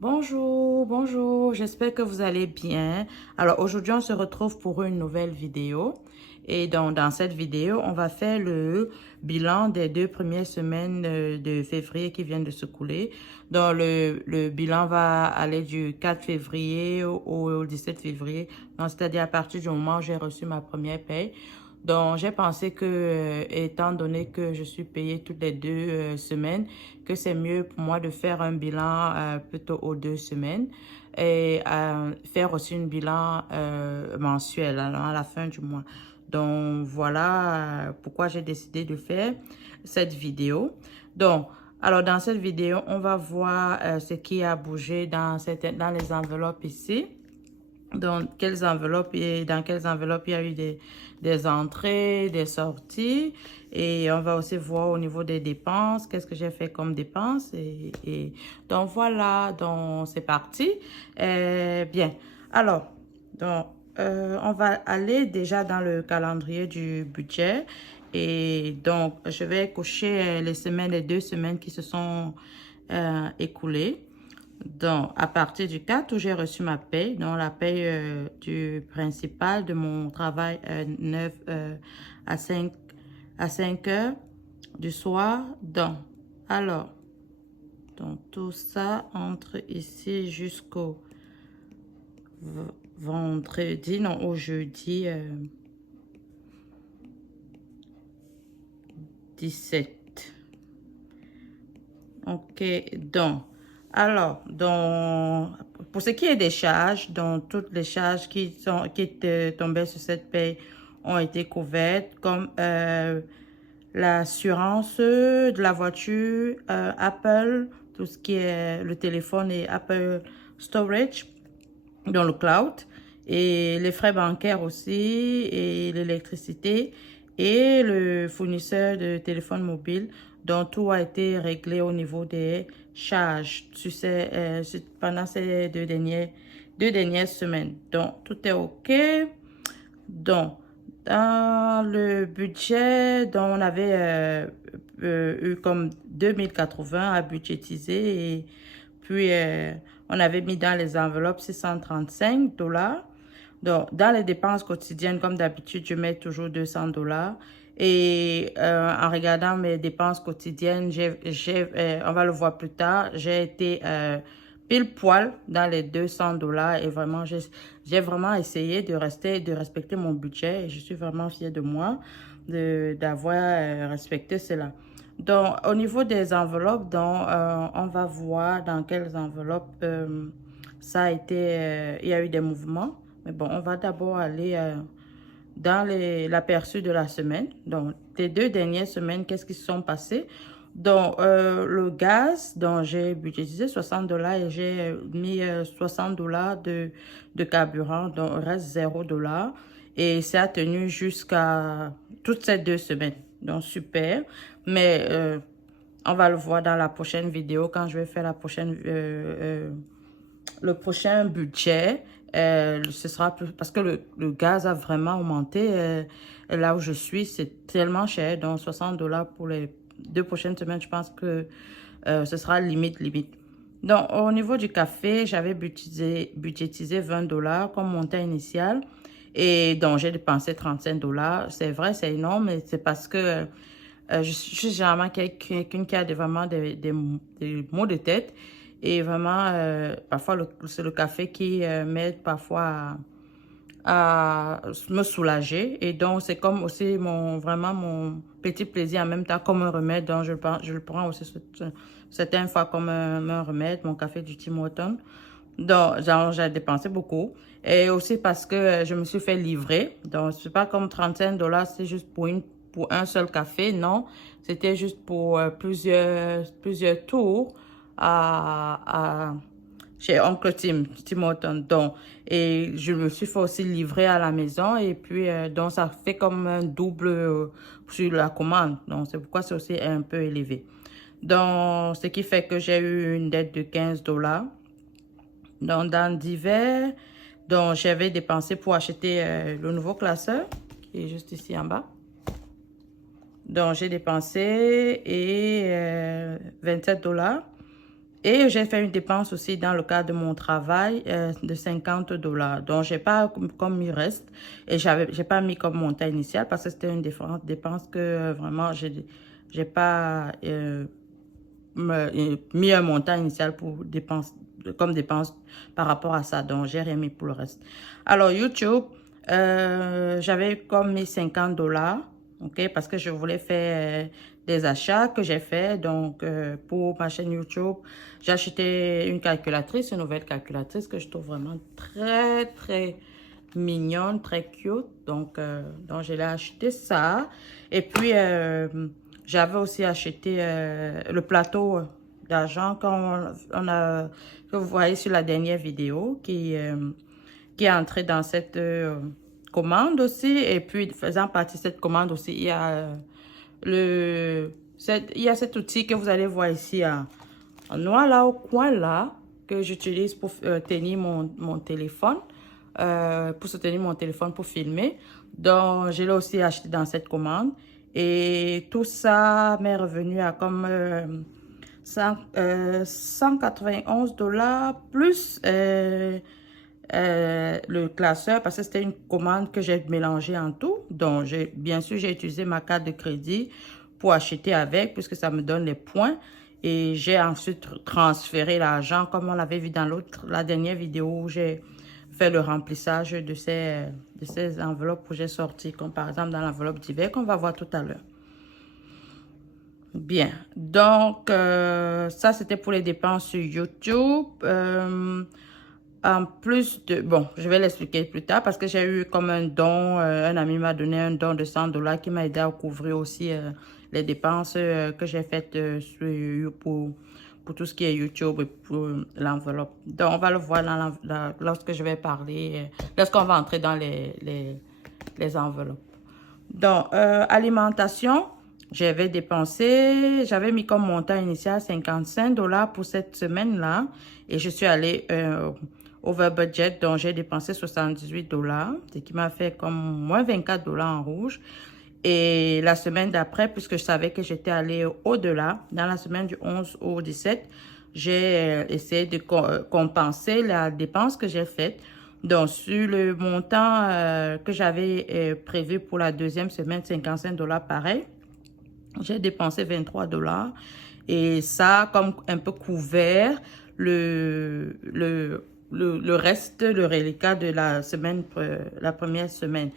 Bonjour, bonjour, j'espère que vous allez bien. Alors aujourd'hui, on se retrouve pour une nouvelle vidéo. Et donc, dans cette vidéo, on va faire le bilan des 2 premières semaines de février qui viennent de se couler. Donc, le bilan va aller du 4 février au 17 février. Donc, c'est-à-dire à partir du moment où j'ai reçu ma première paye. Donc, j'ai pensé que, étant donné que je suis payée toutes les 2 semaines, que c'est mieux pour moi de faire un bilan plutôt aux 2 semaines et faire aussi un bilan mensuel à la fin du mois. Donc, voilà pourquoi j'ai décidé de faire cette vidéo. Donc, alors dans cette vidéo, on va voir ce qui a bougé dans les enveloppes ici. Donc, dans quelles enveloppes il y a eu des entrées, des sorties. Et on va aussi voir au niveau des dépenses, qu'est-ce que j'ai fait comme dépenses. Donc, voilà, donc c'est parti. Bien, alors, donc, on va aller déjà dans le calendrier du budget. Et donc, je vais cocher les 2 semaines qui se sont écoulées. Donc, à partir du 4 où j'ai reçu ma paye, donc la paye du principal de mon travail 9 à 5 à 5 heures du soir. Alors, donc tout ça entre ici jusqu'au vendredi, non, au jeudi 17. Ok, donc, pour ce qui est des charges, donc toutes les charges qui étaient tombées sur cette paye ont été couvertes, comme l'assurance de la voiture, Apple, tout ce qui est le téléphone et Apple Storage dans le cloud, et les frais bancaires aussi, et l'électricité, et le fournisseur de téléphone mobile. Donc, tout a été réglé au niveau des charges pendant ces deux dernières semaines. Donc, tout est OK. Donc, dans le budget, donc on avait eu comme 2080 à budgétiser et puis on avait mis dans les enveloppes 635 $. Donc, dans les dépenses quotidiennes, comme d'habitude, je mets toujours 200 $. Et en regardant mes dépenses quotidiennes, on va le voir plus tard, j'ai été pile poil dans les 200 $ et vraiment, j'ai vraiment essayé de respecter mon budget et je suis vraiment fière de moi d'avoir respecté cela. Donc, au niveau des enveloppes, on va voir dans quelles enveloppes ça a été, il y a eu des mouvements. Mais bon, on va d'abord aller dans l'aperçu de la semaine. Donc, les 2 dernières semaines, qu'est-ce qui se sont passés? Donc, le gaz, dont j'ai budgétisé 60 $ et j'ai mis 60 $ de carburant, donc il reste 0 $. Et ça a tenu jusqu'à toutes ces 2 semaines. Donc, super. Mais on va le voir dans la prochaine vidéo quand je vais faire le prochain budget. Ce sera plus, parce que le gaz a vraiment augmenté. Là où je suis, c'est tellement cher. Donc, 60 $ pour les 2 prochaines semaines, je pense que ce sera limite, limite. Donc, au niveau du café, j'avais budgétisé 20 $ comme montant initial. Et donc, j'ai dépensé 35 $. C'est vrai, c'est énorme, mais c'est parce que je suis généralement quelqu'un qui a vraiment des maux de tête. Et vraiment, parfois, c'est le café qui m'aide parfois à me soulager. Et donc, c'est comme aussi vraiment mon petit plaisir en même temps, comme un remède. Donc, je le prends aussi certaines fois comme un remède, mon café du Tim Hortons. Donc, genre, j'ai dépensé beaucoup. Et aussi parce que je me suis fait livrer. Donc, c'est pas comme 35 $, c'est juste pour un seul café. Non, c'était juste pour plusieurs tours chez Oncle Tim Hortons. Donc, et je me suis fait aussi livrer à la maison. Et puis, donc, ça fait comme un double sur la commande. Donc, c'est pourquoi c'est aussi un peu élevé. Donc, ce qui fait que j'ai eu une dette de 15 $. Donc, dans divers, donc j'avais dépensé pour acheter le nouveau classeur, qui est juste ici en bas. Donc, j'ai dépensé 27 $. Et j'ai fait une dépense aussi dans le cadre de mon travail de 50 $. Donc, j'ai pas comme il reste. Et j'ai pas mis comme montant initial parce que c'était une dépense que vraiment, j'ai pas mis un montant initial pour comme dépense par rapport à ça. Donc, j'ai rien mis pour le reste. Alors, YouTube, j'avais comme mis 50 $, ok, parce que je voulais faire des achats que j'ai fait. Donc, pour ma chaîne YouTube, j'ai acheté une calculatrice, une nouvelle calculatrice que je trouve vraiment très, très mignonne, très cute. Donc je l'ai acheté ça. Et puis, j'avais aussi acheté le plateau d'argent que vous voyez sur la dernière vidéo qui est entré dans cette commande aussi. Et puis, faisant partie de cette commande aussi, il y a cet outil que vous allez voir ici en noir là, au coin là, que j'utilise pour tenir mon téléphone, pour soutenir mon téléphone pour filmer. Donc, je l'ai aussi acheté dans cette commande. Et tout ça m'est revenu à comme 191 $ plus le classeur parce que c'était une commande que j'ai mélangée en tout. Donc, bien sûr, j'ai utilisé ma carte de crédit pour acheter avec puisque ça me donne les points. Et j'ai ensuite transféré l'argent comme on l'avait vu dans la dernière vidéo où j'ai fait le remplissage de ces enveloppes que j'ai sorties, comme par exemple dans l'enveloppe d'hiver qu'on va voir tout à l'heure. Bien, donc ça c'était pour les dépenses sur YouTube. En plus de... Bon, je vais l'expliquer plus tard parce que j'ai eu comme un don, un ami m'a donné un don de 100 $ qui m'a aidé à couvrir aussi les dépenses que j'ai faites pour tout ce qui est YouTube et pour l'enveloppe. Donc, on va le voir lorsque je vais parler, lorsqu'on va entrer dans les enveloppes. Donc, alimentation, j'avais mis comme montant initial 55 $ pour cette semaine-là. Et je suis allée over budget, donc j'ai dépensé 78 $, ce qui m'a fait comme moins 24 $ en rouge. Et la semaine d'après, puisque je savais que j'étais allée au-delà, dans la semaine du 11 au 17, j'ai essayé de compenser la dépense que j'ai faite. Donc, sur le montant que j'avais prévu pour la deuxième semaine, 55 $ pareil, j'ai dépensé 23 $. Et ça, comme un peu couvert le reste, le reliquat de la semaine, la première semaine.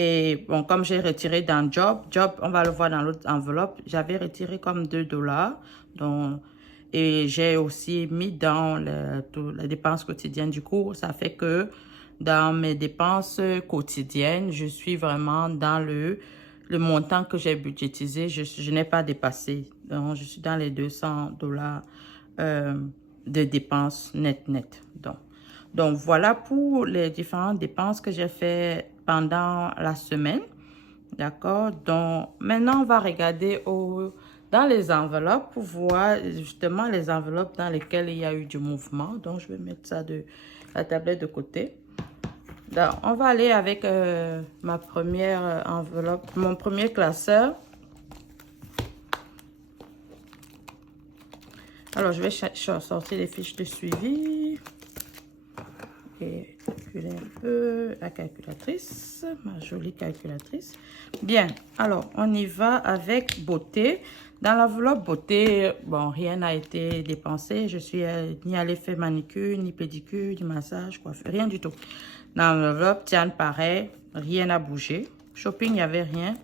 Et bon, comme j'ai retiré dans Job, on va le voir dans l'autre enveloppe, j'avais retiré comme 2 $. Donc, et j'ai aussi mis dans la dépense quotidienne. Du coup, ça fait que dans mes dépenses quotidiennes, je suis vraiment dans le montant que j'ai budgétisé. Je n'ai pas dépassé. Donc, je suis dans les 200 $ de dépenses net. Donc, voilà pour les différentes dépenses que j'ai fait pendant la semaine. D'accord? Donc, maintenant, on va regarder dans les enveloppes pour voir justement les enveloppes dans lesquelles il y a eu du mouvement. Donc, je vais mettre ça la tablette de côté. Donc, on va aller avec ma première enveloppe, mon premier classeur. Alors, je vais sortir les fiches de suivi. Et calculer un peu la calculatrice, ma jolie calculatrice. Bien, alors, on y va avec beauté. Dans l'enveloppe beauté, bon, rien n'a été dépensé. Je suis ni allée faire manicure, ni pédicure, ni massage, coiffure, rien du tout. Dans l'enveloppe, tiens, pareil, rien n'a bougé. Shopping, il n'y avait rien.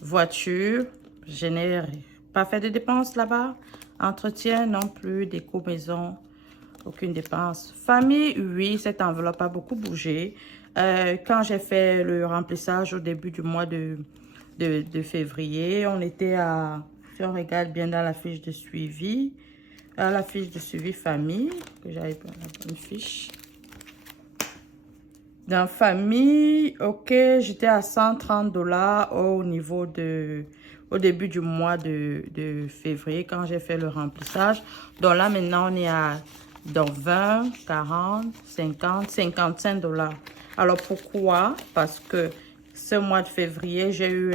Voiture, je n'ai pas fait de dépenses là-bas. Entretien, non plus. Déco maison, aucune dépense. Famille, oui, cette enveloppe a beaucoup bougé. Quand j'ai fait le remplissage au début du mois de février, on était à... Si on regarde bien dans la fiche de suivi, la fiche de suivi famille, que j'avais une fiche. Dans famille, ok, j'étais à 130 $ au début du mois de février quand j'ai fait le remplissage. Donc là, maintenant, on est à 20, 40, 50, 55 $. Alors, pourquoi? Parce que ce mois de février, j'ai eu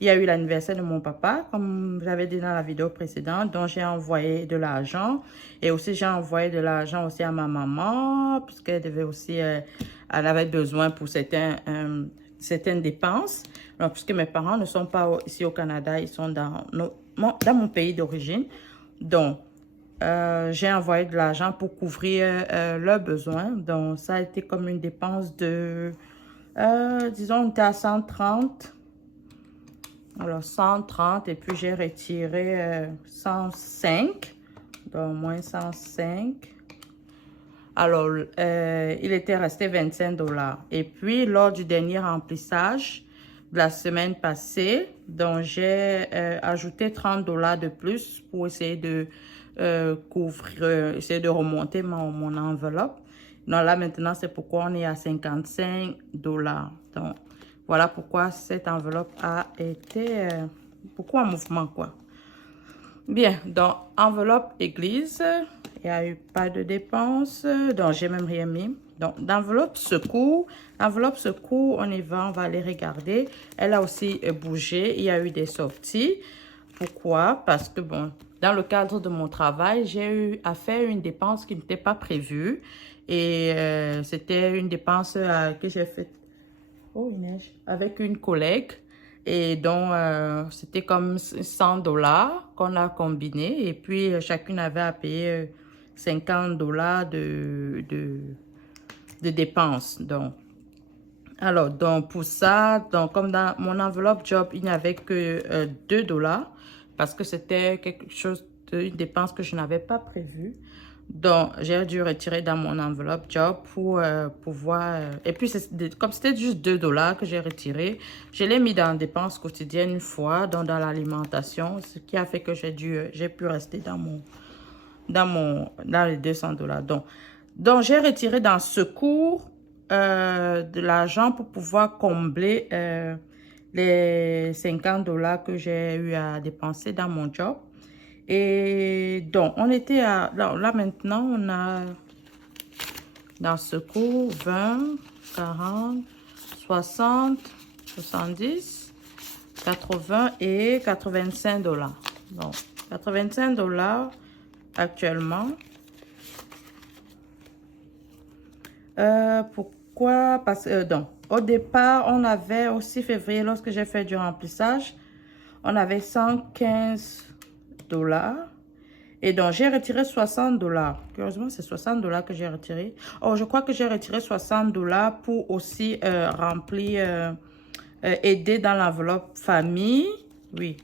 il y a eu l'anniversaire de mon papa, comme j'avais dit dans la vidéo précédente, donc j'ai envoyé de l'argent. Et aussi, j'ai envoyé de l'argent aussi à ma maman, puisqu'elle devait aussi, elle avait besoin pour certaines dépenses. Donc, puisque mes parents ne sont pas ici au Canada, ils sont dans mon pays d'origine. Donc, j'ai envoyé de l'argent pour couvrir leurs besoins. Donc, ça a été comme une dépense de, disons, on était à 130. Alors, 130 et puis j'ai retiré 105. Donc, moins 105. Alors, il était resté 25 $. Et puis, lors du dernier remplissage de la semaine passée, donc j'ai ajouté 30 $ de plus pour essayer de couvrir, essayer de remonter mon enveloppe. Donc là, maintenant, c'est pourquoi on est à 55 $. Donc, voilà pourquoi cette enveloppe a été beaucoup en mouvement, quoi. Bien, donc, enveloppe église, il n'y a eu pas de dépenses, donc j'ai même rien mis. Donc, d'enveloppe secours, on y va, on va aller regarder. Elle a aussi bougé, il y a eu des sorties. Pourquoi? Parce que, bon, dans le cadre de mon travail, j'ai eu à faire une dépense qui n'était pas prévue. Et c'était une dépense que j'ai faite, oh, il neige, avec une collègue. Et donc, c'était comme 100 $ qu'on a combiné. Et puis, chacune avait à payer 50 $ de dépenses. Donc, alors, donc pour ça, donc, comme dans mon enveloppe job, il n'y avait que 2 $ parce que c'était quelque chose, une dépense que je n'avais pas prévue. Donc, j'ai dû retirer dans mon enveloppe job pour pouvoir... et puis, comme c'était juste 2 $ que j'ai retiré, je l'ai mis dans dépenses quotidiennes une fois, donc dans l'alimentation, ce qui a fait que j'ai pu rester dans les 200 $. Donc j'ai retiré dans secours de l'argent pour pouvoir combler les 50 $ que j'ai eu à dépenser dans mon job. Et donc, on était à... Là, maintenant, on a dans secours 20, 40, 60, 70, 80 et 85 $. Donc, 85 $ actuellement. Pourquoi? Parce que, donc, au départ, on avait au 6 février, lorsque j'ai fait du remplissage, on avait 115 $. Et donc, j'ai retiré 60 $. Curieusement, c'est 60 $ que j'ai retiré. Oh, je crois que j'ai retiré 60 $ pour aussi remplir, aider dans l'enveloppe famille. Oui,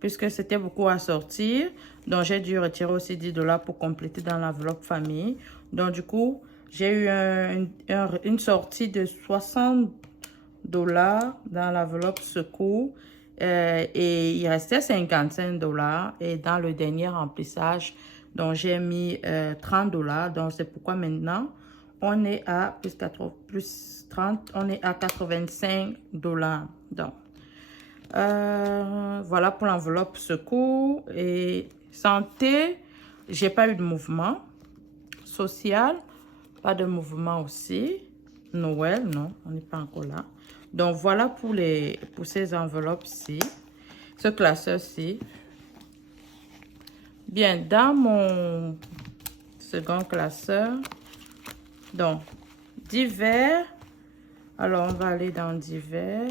puisque c'était beaucoup à sortir. Donc, j'ai dû retirer aussi 10 $ pour compléter dans l'enveloppe famille. Donc, du coup, j'ai eu une sortie de 60 $ dans l'enveloppe secours. Et il restait 55 $. Et dans le dernier remplissage, donc j'ai mis 30 $. Donc, c'est pourquoi maintenant, on est à plus 30, on est à 85 $. Donc, voilà pour l'enveloppe secours. Et santé, j'ai pas eu de mouvement. Social, pas de mouvement aussi. Noël, non, on n'est pas encore là. Donc, voilà pour ces enveloppes-ci. Ce classeur-ci. Bien, dans mon second classeur, donc, divers. Alors, on va aller dans divers.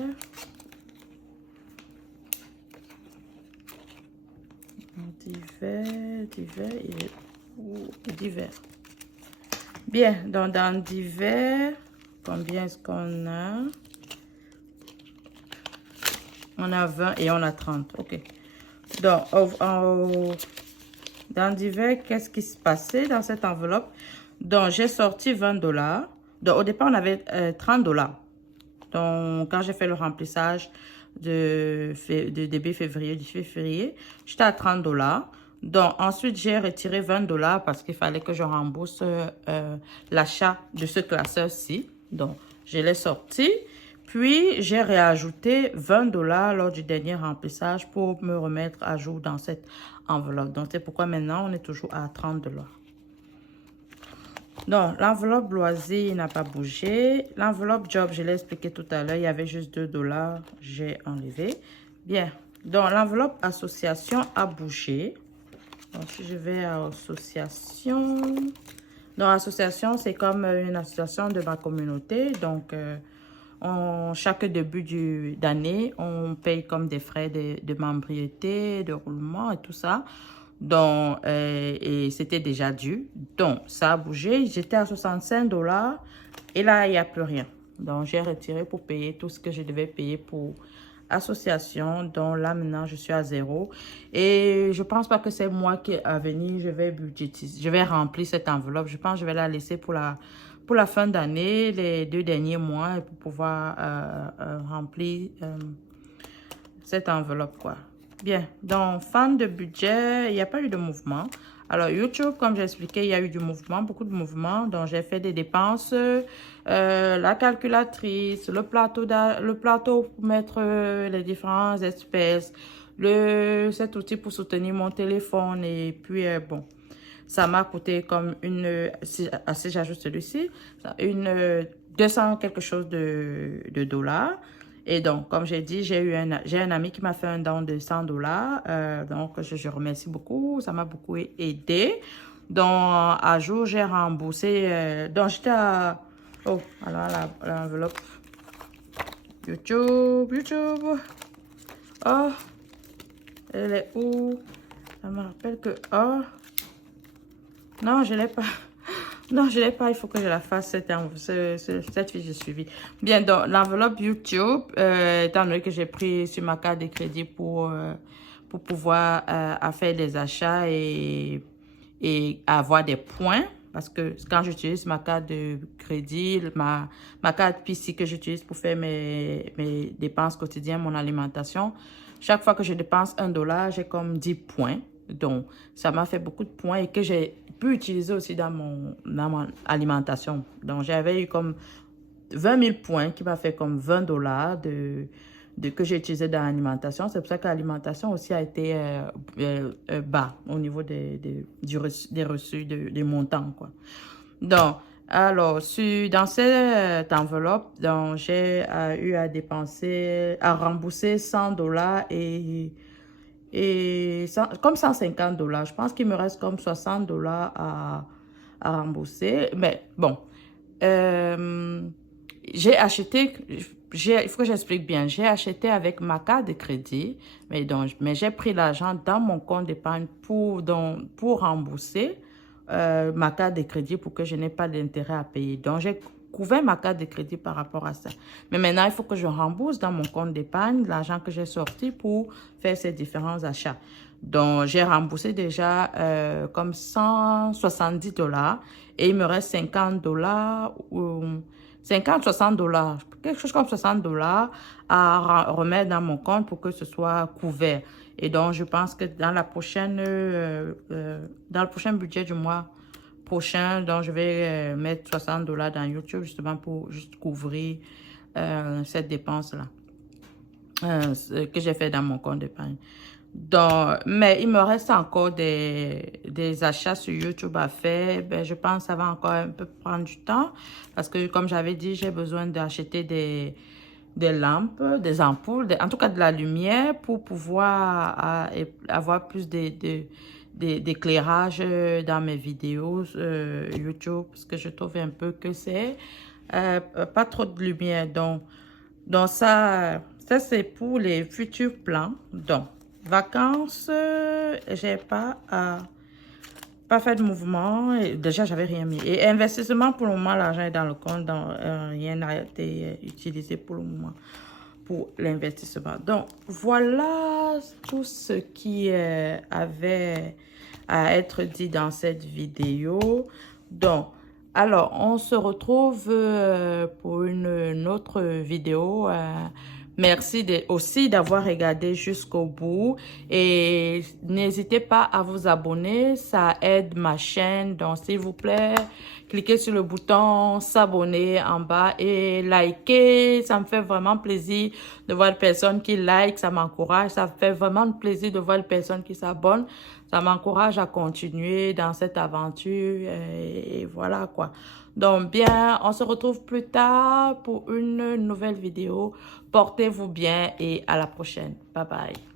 Divers. Bien, donc dans divers, combien est-ce qu'on a? On a 20 et on a 30. OK. Donc, dans divers, qu'est-ce qui se passait dans cette enveloppe? Donc, j'ai sorti 20 $. Donc, au départ, on avait 30 $. Donc, quand j'ai fait le remplissage de début février, du février, j'étais à 30 $. Donc, ensuite, j'ai retiré 20 $ parce qu'il fallait que je rembourse l'achat de ce classeur-ci. Donc, je l'ai sorti. Puis, j'ai réajouté 20 $ lors du dernier remplissage pour me remettre à jour dans cette enveloppe. Donc, c'est pourquoi maintenant, on est toujours à 30 $. Donc, l'enveloppe loisir n'a pas bougé. L'enveloppe job, je l'ai expliqué tout à l'heure, il y avait juste 2 $, j'ai enlevé. Bien. Donc, l'enveloppe association a bougé. Donc, si je vais à association. Donc, association, c'est comme une association de ma communauté. Donc, chaque début d'année, on paye comme des frais de membriété, de roulement et tout ça. Donc, et c'était déjà dû. Donc, ça a bougé. J'étais à 65 $ et là, il n'y a plus rien. Donc, j'ai retiré pour payer tout ce que je devais payer pour association. Donc, là, maintenant, je suis à 0. Et je pense pas que c'est moi qui, à venir, je vais budgétiser. Je vais remplir cette enveloppe. Je pense que je vais la laisser pour la fin d'année, les 2 derniers mois, pour pouvoir remplir cette enveloppe, quoi. Bien, dans fan de budget, il n'y a pas eu de mouvement. Alors, YouTube, comme j'ai expliqué, il y a eu du mouvement, beaucoup de mouvements. Donc, j'ai fait des dépenses, la calculatrice, le plateau pour mettre les différentes espèces, cet outil pour soutenir mon téléphone. Et puis, bon, ça m'a coûté comme si j'ajoute celui-ci, 200 quelque chose de dollars. Et donc, comme j'ai dit, j'ai un ami qui m'a fait un don de 100 $. Donc, je remercie beaucoup. Ça m'a beaucoup aidé. Donc, à jour, j'ai remboursé. Donc, j'étais à... Oh, alors l'enveloppe. YouTube. Oh, elle est où? Ça me rappelle que... Oh, non, je ne l'ai pas. Non, je ne l'ai pas. Il faut que je la fasse, cette fiche de suivi. Bien, donc, l'enveloppe YouTube, étant donné que j'ai pris sur ma carte de crédit pour pouvoir faire des achats et avoir des points. Parce que quand j'utilise ma carte de crédit, ma carte PC que j'utilise pour faire mes dépenses quotidiennes, mon alimentation, chaque fois que je dépense 1 $, j'ai comme 10 points. Donc, ça m'a fait beaucoup de points et que j'ai pu utiliser aussi dans mon alimentation. Donc, j'avais eu comme 20 000 points qui m'a fait comme 20 $ que j'ai utilisé dans l'alimentation. C'est pour ça que l'alimentation aussi a été bas au niveau des reçus, des montants, quoi. Donc, alors, dans cette enveloppe, j'ai eu à dépenser, à rembourser 100 $ et comme 150 $. Je pense qu'il me reste comme 60 $ à rembourser. Mais bon, j'ai acheté, il faut que j'explique bien, j'ai acheté avec ma carte de crédit, mais j'ai pris l'argent dans mon compte d'épargne pour rembourser ma carte de crédit pour que je n'ai pas d'intérêt à payer. Donc, j'ai couvert ma carte de crédit par rapport à ça. Mais maintenant, il faut que je rembourse dans mon compte d'épargne l'argent que j'ai sorti pour faire ces différents achats. Donc, j'ai remboursé déjà comme 170 $ et il me reste 50 $ ou 50-60 $, quelque chose comme 60 $ à remettre dans mon compte pour que ce soit couvert. Et donc, je pense que dans le prochain budget du mois prochain, donc je vais mettre 60 $ dans YouTube justement pour juste couvrir cette dépense-là que j'ai fait dans mon compte d'épargne. Donc, mais il me reste encore des achats sur YouTube à faire. Ben, je pense que ça va encore un peu prendre du temps parce que, comme j'avais dit, j'ai besoin d'acheter des lampes, des ampoules, en tout cas de la lumière pour pouvoir avoir plus d'éclairage dans mes vidéos YouTube parce que je trouve un peu que c'est pas trop de lumière. Donc ça c'est pour les futurs plans. Donc, vacances, j'ai pas fait de mouvement. Et déjà, j'avais rien mis. Et investissement, pour le moment, l'argent est dans le compte. Donc, rien n'a été utilisé pour le moment pour l'investissement. Donc, voilà tout ce qui avait à être dit dans cette vidéo. Donc, alors, on se retrouve pour une autre vidéo. Merci aussi d'avoir regardé jusqu'au bout et n'hésitez pas à vous abonner, ça aide ma chaîne. Donc, s'il vous plaît, cliquez sur le bouton s'abonner en bas et likez. Ça me fait vraiment plaisir de voir les personnes qui like, ça m'encourage. Ça me fait vraiment plaisir de voir les personnes qui s'abonnent. Ça m'encourage à continuer dans cette aventure et voilà quoi. Donc, bien, on se retrouve plus tard pour une nouvelle vidéo. Portez-vous bien et à la prochaine. Bye bye.